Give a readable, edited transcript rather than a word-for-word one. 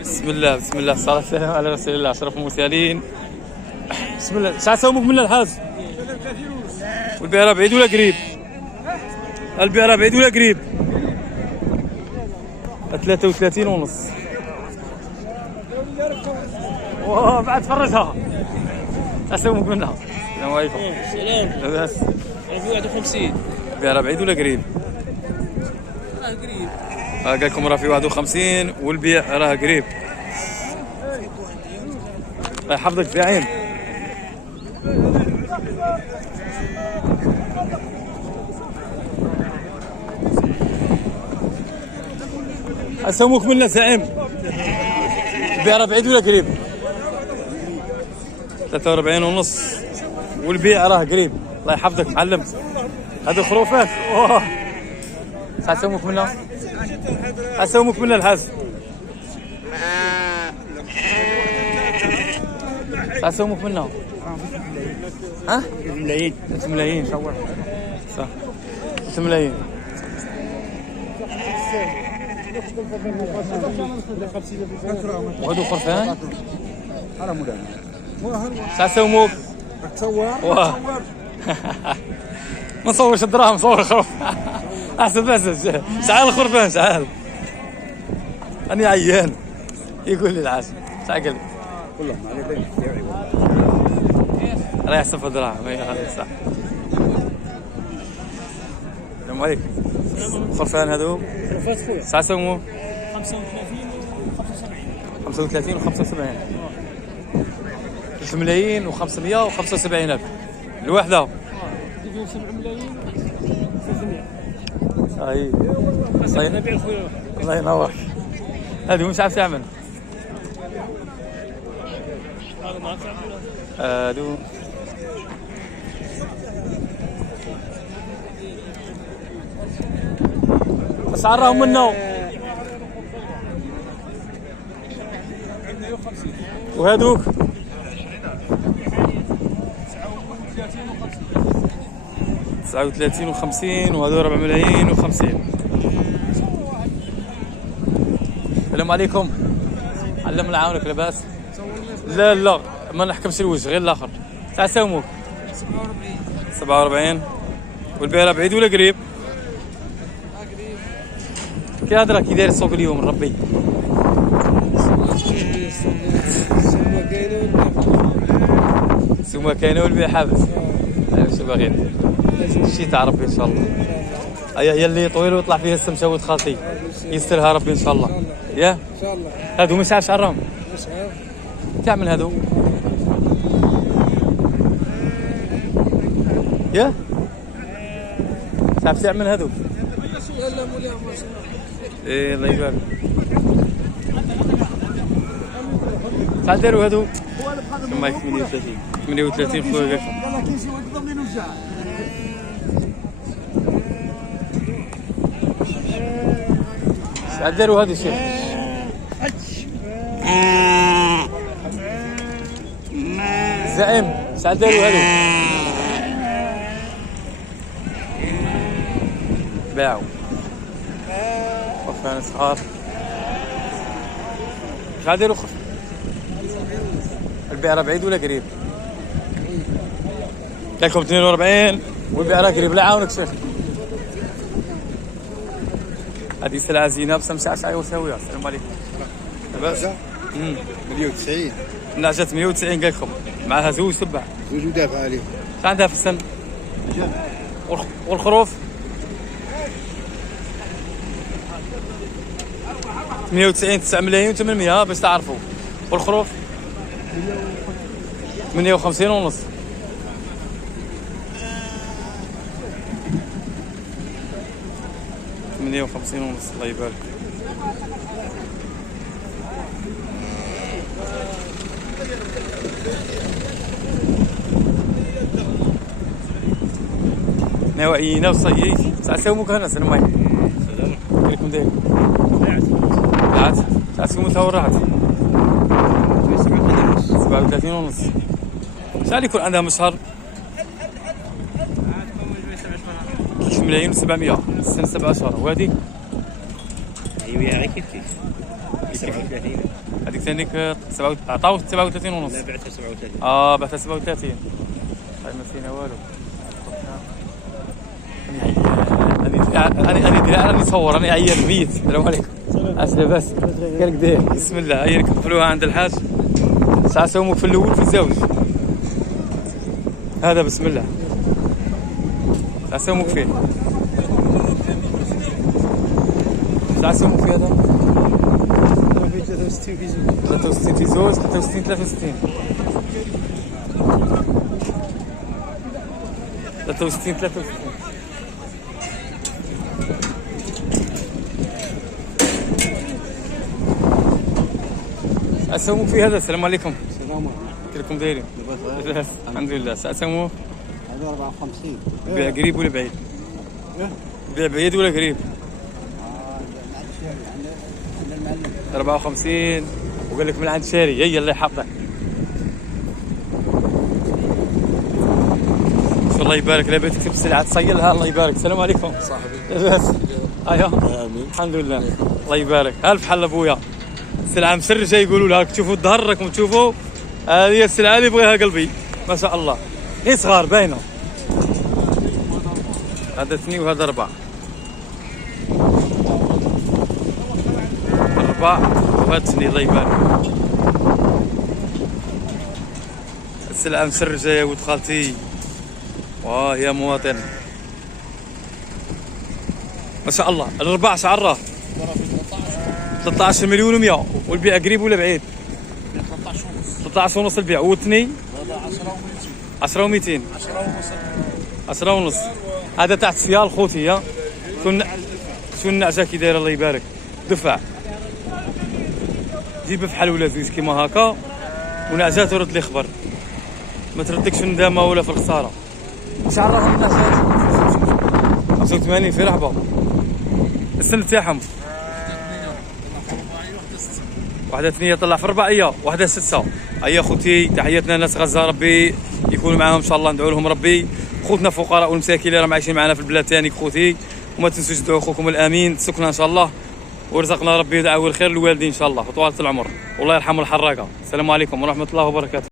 بسم الله بسم الله، الصلاة والسلام على رسول الله أشرف المرسلين. بسم الله. شحال ساومك من الحاز؟ والبيعة بعيد ولا قريب؟ البيعة بعيد ولا قريب؟ 33 ونص. واه بعد فرجها. شحال ساومك منها؟ السلام عليكم. سلام. لاباس؟ انا في 51. البيعة بعيد ولا قريب؟ قريب. قال لكم راه في 51 والبيع راه قريب. الله يحفظك زعيم. اسومك منا زعيم. البيع راه بعيد ولا قريب؟ 43 ونص والبيع راه قريب. الله يحفظك معلم. هذو خروفات. اوه شحال سومك منا؟ اسومك منا الحاز. شحال سومك منا؟ ها؟ 3 ملايين. 3 ملايين صح 3 ملايين. وهذو خرفان؟ شحال سوموك؟ تصور واه ما نصورش الدراهم، نصور الخروف. احسن بس. شحال الخرفان شحال؟ انا عيان. يقول لي العاش شحال قال لي؟ كلهم على بالي راه يحسب في الدراهم. اي صح. السلام عليكم. الخرفان هذو شحال سوموا؟ 35 و 75. 3 ملايين و 575 الف الوحده. 7 ملايين. اي نبيع خويا. الله ينورك. هذه مش عارف تعمل. هذا ما تعرف. هادو اسعار راهم منه. وهذوك 39 و50 وهذو 4 ملايين و50. السلام عليكم. علمنا عاونك لاباس؟ لا لا ما نحكمش الوجه غير الاخر. شحال ساوموك؟ 47. والبيع بعيد ولا قريب؟ كي هضره كي داير السوق اليوم ربي؟ السومه كاينه والبيع حابس. واش باغي ندير؟ شي تاع ربي ان شاء الله. هي اللي طويل ويطلع فيها السمسه ولد خالتي يسترها ربي ان شاء الله. يا ان شاء الله. هادو مش عارف شعرهم مش عارف تعمل هادو. يا تعرف تعمل هادو؟ لا مولاي ايه الله يبارك. شحال داروا هادو؟ كما 38 38 خويا قالك. لا كاين شي واحد ضمن وجع. شحال داروا هادو الشيخ؟ زعيم شحال داروا هادو؟ باعوا خرفان صغار. شحال داروا خرفان؟ البيع راه بعيد ولا قريب؟ لكم 42 والبيع راه قريب. لا عاونك شيخ. هذه سلعة زينة بس مش عارف يساويها. السلام عليكم. لاباس؟ 190 نعجة 190 قال لكم معها زوج سبع. زوج ودافع عليه. شحال عندها في السن؟ والخروف؟ 190 9 ملايين و800 باش تعرفوا. والخروف 58 ونص. ونص. الله يبارك. نواعينا وصيي تعسومك هنا. السلام عليكم. كيفكم داير؟ رعت تعسومو تا ورعت 37 ونص. شحال يكون عندها مشهر؟ 3 ملايين و700. السن 7 اشهر. وهذه وياها غير كيف كيف 37. هذيك ثانيك عطاو 37 ونص. لا بعتها 37. بعتها 37. هاي ما فينا والو. انا نصور انا عيان ميت. السلام عليكم. لاباس كان كدير. بسم الله هي نكملوها عند الحاج. ساعة سومك في الاول في الزوج. هذا بسم الله. ساعة سومك فيه. ساعة سومك في هذا. 63 في زوج. 63 في زوج 63 63. 63 63. اسومك في هذا. السلام عليكم. السلام كيفكم دايرين؟ عليكم. الحمد لله. سأسوموه هذا 54. بيع قريب ولا بعيد؟ بيع بعيد ولا قريب؟ 54 وقال لك من عند شاري. هي الله يحفظك. الله يبارك. لا بيت تكتب السلعه تصيلها. الله يبارك. السلام عليكم صاحبي. ايوه الحمد لله. الله يبارك. الف حل ابويا. السلعه مسرجه يقولوا لها تشوفوا الظهر راكم تشوفوا. هذه السلعه اللي بغيها قلبي ما شاء الله. هي صغار باينه. هذا 2 وهذا 4. 4 وهذا 2. الله يبارك. السلعه مسرجه يا ولد خالتي. واه يا مواطن ما شاء الله. الرباع شعره 13 مليون و100. والبيع قريب ولا بعيد؟ 13 ونص البيع. والثني 10 و200. 10 ونص. هذا تحت فيال خوتي. ها شو النعجه كي دايره. الله يبارك. دفع جيب بفحل ولا زوج كيما هكا ونعجه ترد لي خبر. ما تردكش في الندامه ولا في الخساره. شعرها الناس 85 في رحبه. السن تاعهم واحدة 2 طلع في 4. واحدة 6. هيا خوتي تحياتنا ناس غزة. ربي يكون معاهم ان شاء الله. ندعو لهم ربي. خوتنا فقراء والمساكين اللي راهم عايشين معنا في البلاد تاني خوتي. وما تنسوش تدعوا اخوكم الامين تسكنا ان شاء الله. ورزقنا ربي يدعو الخير للوالدين ان شاء الله وطوال العمر. والله يرحم الحراقه. السلام عليكم ورحمه الله وبركاته.